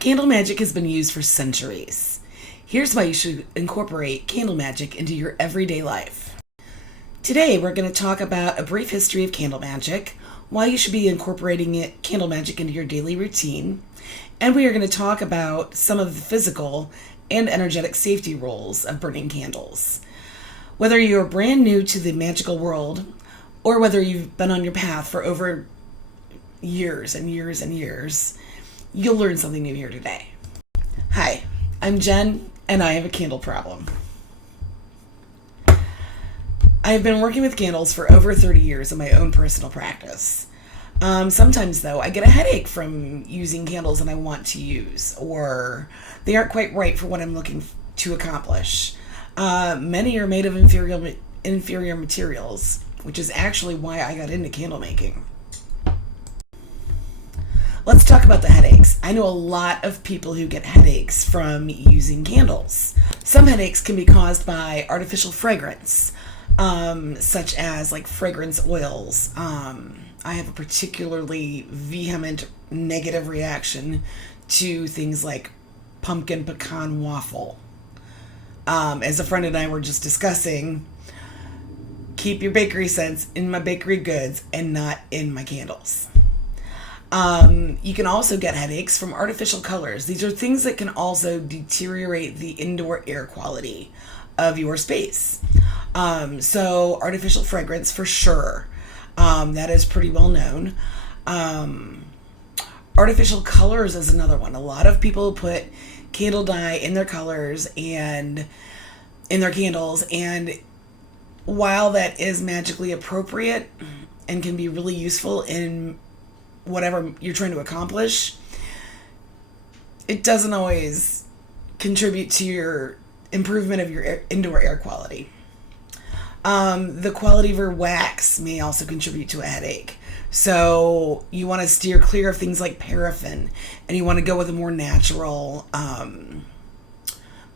Candle magic has been used for centuries. Here's why you should incorporate candle magic into your everyday life. Today, we're going to talk about a brief history of candle magic, why you should be incorporating candle magic into your daily routine, and we are going to talk about some of the physical and energetic safety rules of burning candles. Whether you're brand new to the magical world, or whether you've been on your path for over years and years and years, you'll learn something new here today. Hi, I'm Jen, and I have a candle problem. I have been working with candles for over 30 years in my own personal practice. Sometimes, though, I get a headache from using candles that I want to use, or they aren't quite right for what I'm looking to accomplish. Many are made of inferior materials, which is actually why I got into candle making. Let's talk about the headaches. I know a lot of people who get headaches from using candles. Some headaches can be caused by artificial fragrance, such as like fragrance oils. I have a particularly vehement negative reaction to things like pumpkin pecan waffle. As a friend and I were just discussing, keep your bakery scents in my bakery goods and not in my candles. You can also get headaches from artificial colors. These are things that can also deteriorate the indoor air quality of your space. So artificial fragrance for sure. That is pretty well known. Artificial colors is another one. A lot of people put candle dye in their colors and in their candles, and while that is magically appropriate and can be really useful in whatever you're trying to accomplish, it doesn't always contribute to your improvement of your indoor air quality. The quality of your wax may also contribute to a headache. So you want to steer clear of things like paraffin, and you want to go with a more natural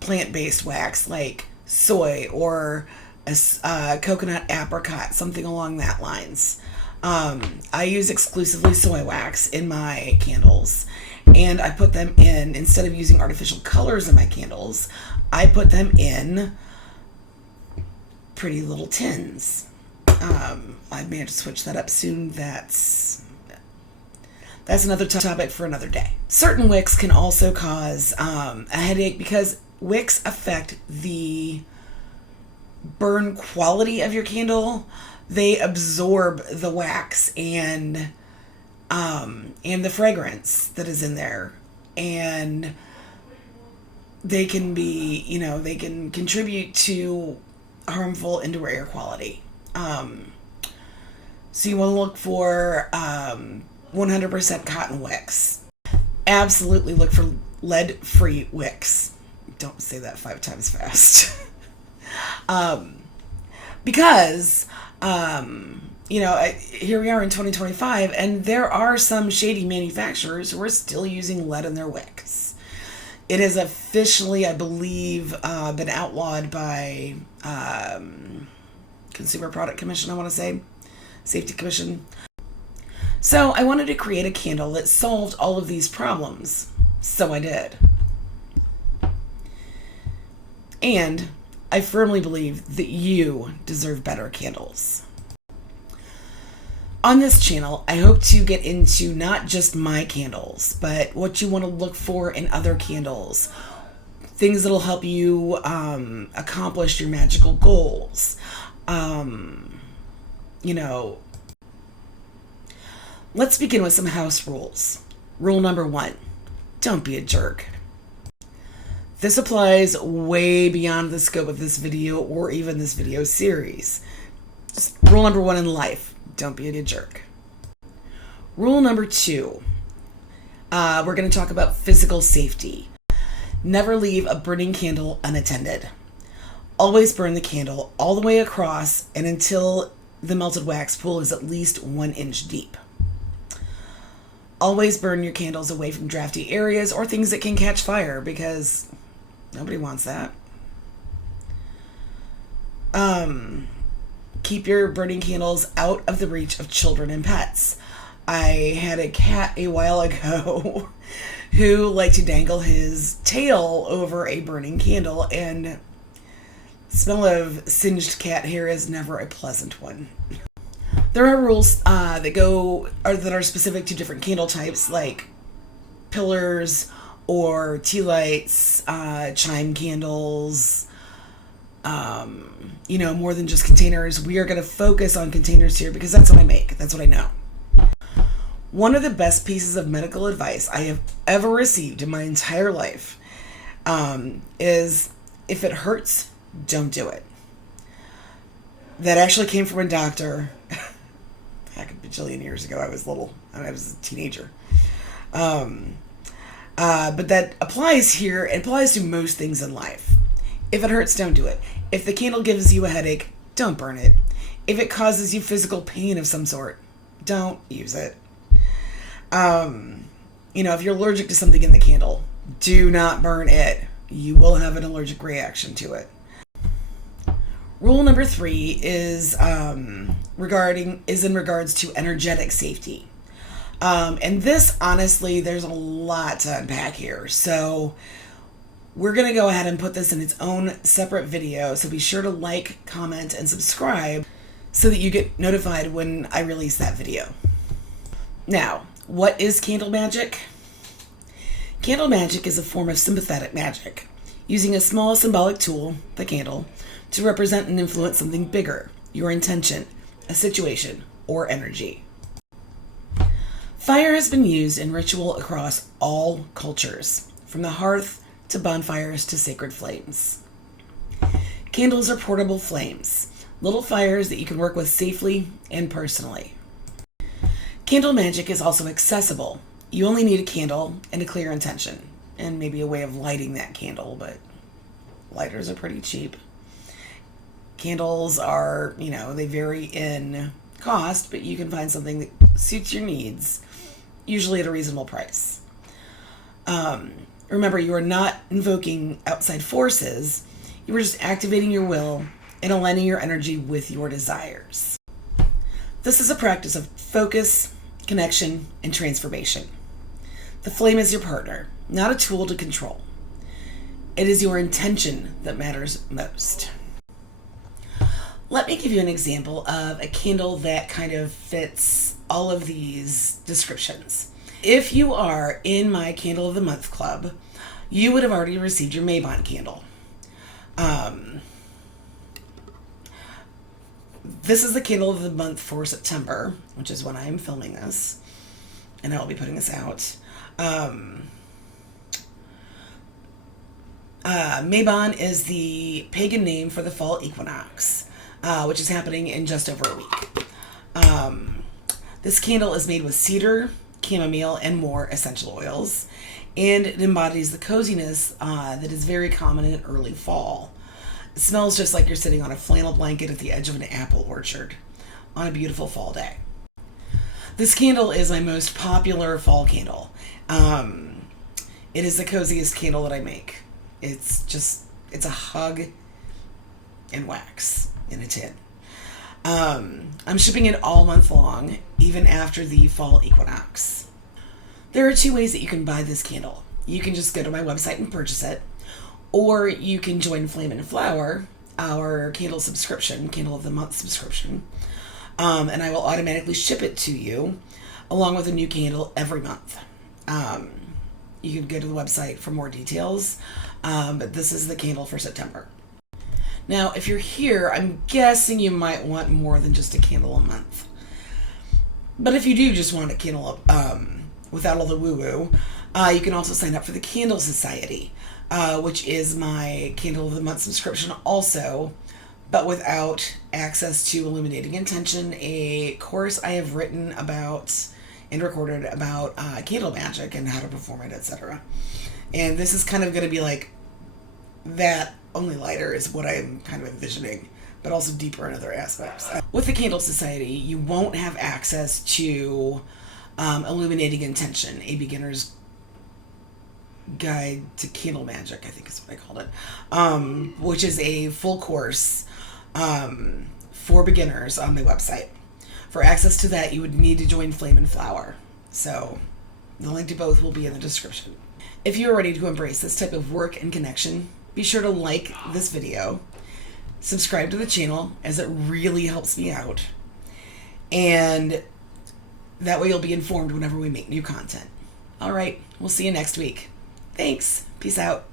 plant-based wax like soy or a coconut apricot, something along that lines. I use exclusively soy wax in my candles, and I put them in, instead of using artificial colors in my candles, I put them in pretty little tins. I may have to switch that up soon. That's another topic for another day. Certain wicks can also cause a headache because wicks affect the burn quality of your candle. They absorb the wax and the fragrance that is in there, and they can be, they can contribute to harmful indoor air quality. So you want to look for 100% cotton wicks. Absolutely look for lead-free wicks. Don't say that 5 times fast. Because here we are in 2025, and there are some shady manufacturers who are still using lead in their wicks. It has officially, I believe, been outlawed by Consumer Product Commission, I want to say. Safety Commission. So I wanted to create a candle that solved all of these problems. So I did. And I firmly believe that you deserve better candles. On this channel, I hope to get into not just my candles, but what you want to look for in other candles. Things that'll help you accomplish your magical goals. Let's begin with some house rules. Rule number 1, don't be a jerk. This applies way beyond the scope of this video or even this video series. Just rule number 1 in life, don't be a jerk. Rule number 2, we're going to talk about physical safety. Never leave a burning candle unattended. Always burn the candle all the way across and until the melted wax pool is at least 1 inch deep. Always burn your candles away from drafty areas or things that can catch fire, because nobody wants that. Keep your burning candles out of the reach of children and pets. I had a cat a while ago who liked to dangle his tail over a burning candle, and the smell of singed cat hair is never a pleasant one. There are rules that are specific to different candle types, like pillars or tea lights, chime candles. More than just containers. We are going to focus on containers here because that's what I make. That's what I know. One of the best pieces of medical advice I have ever received in my entire life is, if it hurts, don't do it. That actually came from a doctor back a bajillion years ago. I was a teenager. But that applies here. It applies to most things in life. If it hurts, don't do it. If the candle gives you a headache, don't burn it. If it causes you physical pain of some sort, don't use it. If you're allergic to something in the candle, do not burn it. You will have an allergic reaction to it. Rule number 3 is in regards to energetic safety. And this, honestly, there's a lot to unpack here. So we're going to go ahead and put this in its own separate video. So be sure to like, comment, and subscribe so that you get notified when I release that video. Now, what is candle magic? Candle magic is a form of sympathetic magic, using a small symbolic tool, the candle, to represent and influence something bigger, your intention, a situation, or energy. Fire has been used in ritual across all cultures, from the hearth to bonfires to sacred flames. Candles are portable flames, little fires that you can work with safely and personally. Candle magic is also accessible. You only need a candle and a clear intention, and maybe a way of lighting that candle, but lighters are pretty cheap. Candles are, they vary in cost, but you can find something that suits your needs, usually at a reasonable price. Remember, you are not invoking outside forces. You are just activating your will and aligning your energy with your desires. This is a practice of focus, connection, and transformation. The flame is your partner, not a tool to control. It is your intention that matters most. Let me give you an example of a candle that kind of fits all of these descriptions. If you are in my Candle of the Month club, you would have already received your Mabon candle. This is the Candle of the Month for September, which is when I am filming this, and I will be putting this out. Mabon is the pagan name for the fall equinox, which is happening in just over a week. This candle is made with cedar, chamomile, and more essential oils, and it embodies the coziness that is very common in early fall. It smells just like you're sitting on a flannel blanket at the edge of an apple orchard on a beautiful fall day. This candle is my most popular fall candle. It is the coziest candle that I make. It's a hug and wax in a tin. I'm shipping it all month long, even after the fall equinox. There are 2 ways that you can buy this candle. You can just go to my website and purchase it, or you can join Flame and Flower, our candle subscription, Candle of the Month subscription, and I will automatically ship it to you along with a new candle every month. You can go to the website for more details, but this is the candle for September. Now, if you're here, I'm guessing you might want more than just a candle a month. But if you do just want a candle without all the woo-woo, you can also sign up for the Candle Society, which is my Candle of the Month subscription also, but without access to Illuminating Intention, a course I have written about and recorded about candle magic and how to perform it, etc. And this is kind of going to be like that, only lighter is what I'm kind of envisioning, but also deeper in other aspects. With the Candle Society, you won't have access to Illuminating Intention, a beginner's guide to candle magic, I think is what I called it, which is a full course for beginners on my website. For access to that, you would need to join Flame and Flower. So the link to both will be in the description. If you're ready to embrace this type of work and connection, be sure to like this video, subscribe to the channel, as it really helps me out, and that way you'll be informed whenever we make new content. All right, we'll see you next week. Thanks. Peace out.